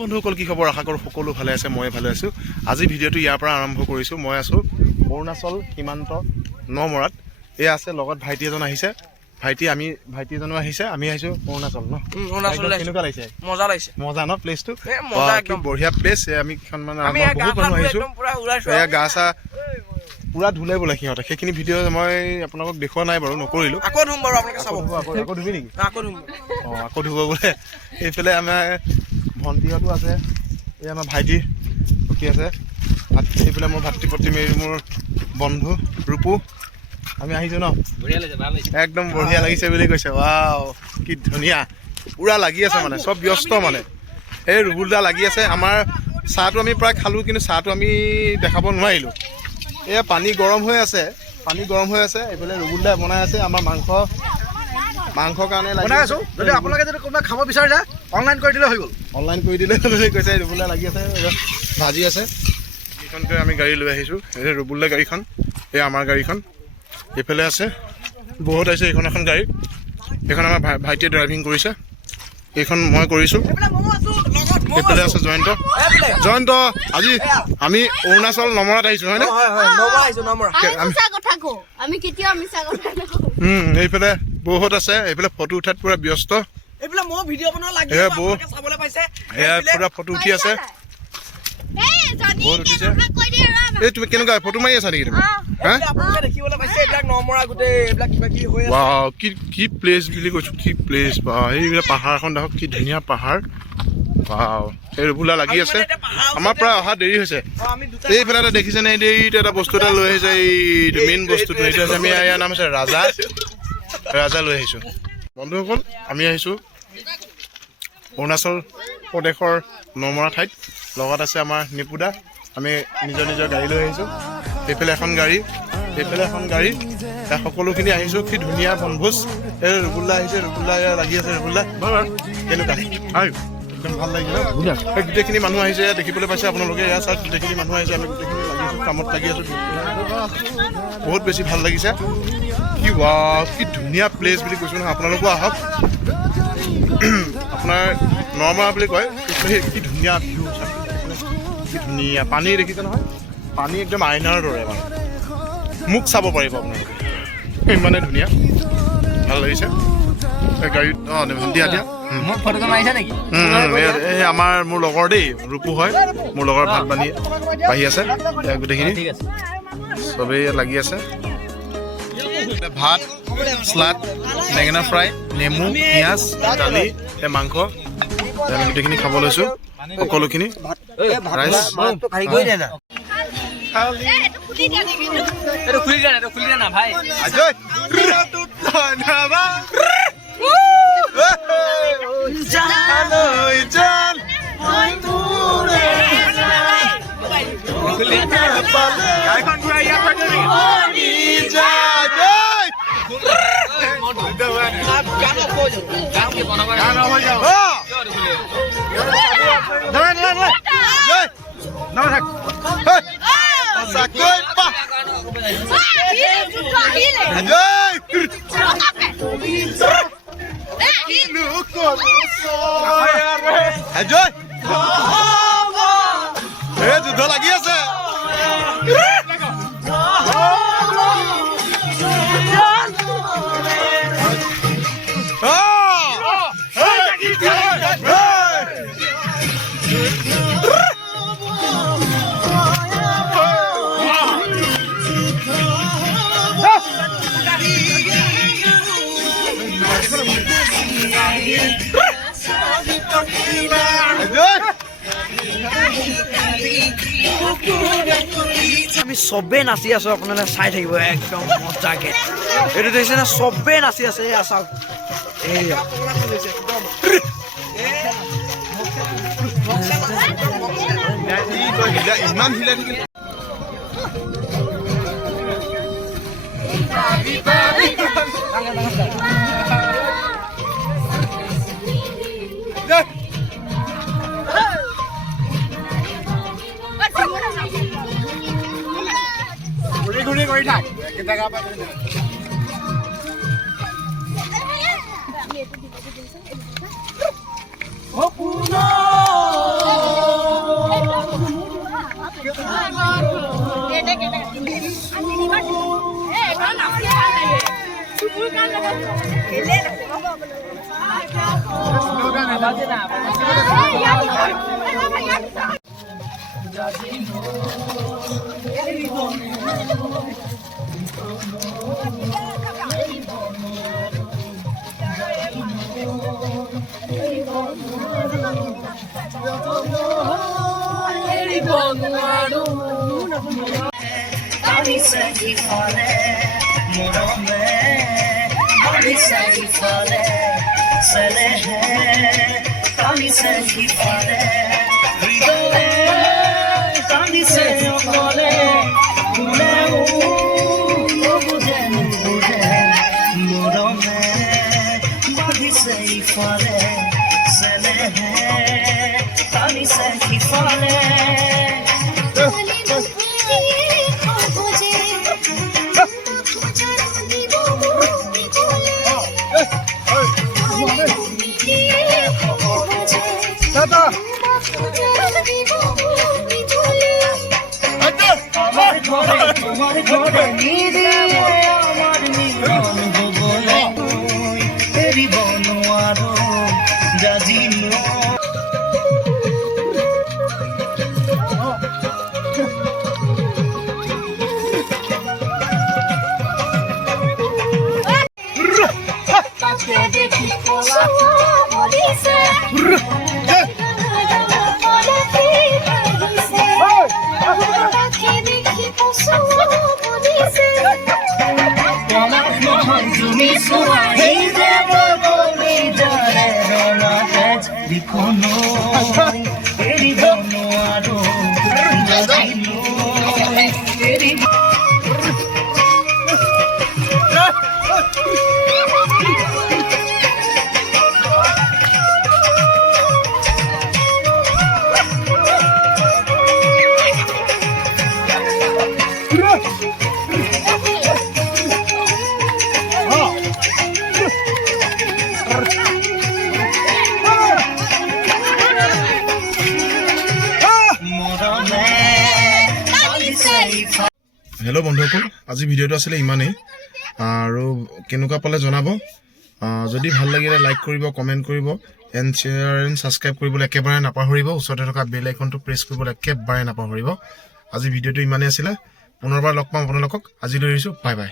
বন্ধুসকল কি খবৰ আশা কৰোঁ সকলো ভালে আছে মই ভালে আছোঁ আজি ভিডিঅ'টো ইয়াৰ পৰা আৰম্ভ কৰিছোঁ মই আছোঁ অৰুণাচল সীমান্ত নমৰাত এয়া আছে লগত ভাইটি এজন আহিছে ভাইটি এজনো আহিছে আমি আহিছোঁ অৰুণাচল ন অৰুণাচল কেনেকুৱা লাগিছে মজা ন প্লেচটো একদম বঢ়িয়া প্লেচ আমি কিখন মানে বহুত মানুহ আহিছোঁ এয়া গা চা পুৰা ধুলে বোলে সিহঁতে সেইখিনি ভিডিঅ' মই আপোনালোকক দেখুওৱা নাই বাৰু নকৰিলোঁ আকৌ ধুম বাৰু আপোনালোকে চাব আকৌ ধুবি নেকি আকৌ ধুম আকৌ ধুব বোলে এইফালে আমাৰ ভণ্টিহঁতো আছে এই আমাৰ ভাইটি ৰখি আছে এইফালে মোৰ ভাতৃ প্ৰতিমেৰ মোৰ বন্ধু ৰূপু আমি আহিছোঁ ন একদম বঢ়িয়া লাগিছে বুলি কৈছে ৱাও কি ধুনীয়া পুৰা লাগি আছে মানে চব ব্যস্ত মানে এই ৰুবুলদা লাগি আছে আমাৰ চাহটো আমি প্ৰায় খালোঁ কিন্তু চাহটো আমি দেখাব নোৱাৰিলোঁ এয়া পানী গৰম হৈ আছে এইফালে ৰুবুলদাই বনাই আছে আমাৰ মাংসৰ কাৰণে লাগি আছোঁ যদি আপোনালোকে যদি কোনোবা খাব বিচাৰে যায় অনলাইন কৰি দিলে হৈ গ'ল অনলাইন কৰি দিলে বুলি কৈছে ৰুবুলদা লাগি আছে ভাজি আছে এইখনকে আমি গাড়ী লৈ আহিছোঁ এই ৰুবুলদা গাড়ীখন এই আমাৰ গাড়ীখন এইফালে আছে বহুত আহিছে এইখন এখন গাড়ী এইখন আমাৰ ভাইটিয়ে ড্ৰাইভিং কৰিছে এইখন মই কৰিছোঁ এইফালে আছে জয়ন্ত আজি আমি অৰুণাচল নমৰাত আহিছোঁ হয়নে এইফালে বহুত আছে এইফালে ফটো উঠাত পুৰা ব্যস্ত পুৰা ফটো উঠি আছে বহুত উঠিছে এই তুমি কেনেকুৱা ফটো মাৰি আছা নেকি তুমি কি প্লেচ বুলি কৈছোঁ কি প্লেচ বা এইবিলাক পাহাৰখন দেখক কি ধুনীয়া পাহাৰ এই ৰুবুলা লাগি আছে আমাৰ প্ৰায় অহা দেৰি হৈছে এইফালে এটা দেখিছেনে এইটো এটা বস্তু এটা লৈ আহিছে এইটো মেইন বস্তুটো এইটো আছে আমি ইয়াৰ নাম আছে ৰাজা লৈ আহিছোঁ বন্ধুসকল আমি আহিছোঁ অৰুণাচল প্ৰদেশৰ নমৰা ঠাইত লগত আছে আমাৰ নিপুদা আমি নিজৰ গাড়ী লৈ আহিছোঁ এইফালে এখন গাড়ী সকলোখিনি আহিছোঁ কি ধুনীয়া বনভোজ এই ৰুবুল্লা আহিছে ৰুবুল্লা লাগি আছে ৰুবুল্লা কেনেকুৱা একদম ভাল লাগিলে গোটেইখিনি মানুহ আহিছে দেখিবলৈ পাইছে আপোনালোকে ইয়াৰ চাওক গোটেইখিনি মানুহ আহিছে আমি গোটেইখিনি লাগি আছোঁ কামত লাগি আছোঁ বহুত বেছি ভাল লাগিছে কি ধুনীয়া প্লেচ বুলি কৈছোঁ নহয় আপোনালোকো আহক আপোনাৰ নমৰা বুলি কয় কি ধুনীয়া ভিউ কি ধুনীয়া পানী দেখিছে নহয় পানী একদম আইনাৰ দৰে মানে মোক চাব পাৰিব আপোনালোকে ইমানে ধুনীয়া ভাল লাগিছে গাড়ীত দিয়া এই মোৰ লগৰ দেই ৰূপু হয় মোৰ লগৰ ভাত বাঢ়ি আছে গোটেইখিনি চবেই লাগি আছে ভাত শ্লাড বেঙেনা ফ্ৰাই নেমু পিঁয়াজ দালি মাংস আমি গোটেইখিনি খাব লৈছোঁ সকলোখিনি ৰাইচ যুদ্ধ লাগি আছে আমি চবেই নাচি আছো আপোনালোকে চাই থাকিব একদম মজাকে এইটো দেখিছে না চবেই নাচি আছে এয়া চাওক ইমান হিলাই থাকিলে ঘূৰি কৰি থাক Oh, হেল্ল' বন্ধুসকল, আজি ভিডিঅ'টো আছিলে ইমানেই আৰু কেনেকুৱা পালে জনাব। যদি ভাল লাগিলে লাইক কৰিব, কমেণ্ট কৰিব, এণ্ড শ্বেয়াৰ এণ্ড ছাবস্ক্ৰাইব কৰিবলৈ একেবাৰে নাপাহৰিব। ওচৰতে থকা বেল আইকনটো প্ৰেছ কৰিবলৈ একেবাৰে নাপাহৰিব। আজি ভিডিঅ'টো ইমানেই আছিলে। পুনৰবাৰ লগ পাম আপোনালোকক। আজিলৈ এৰিছোঁ। Bye bye.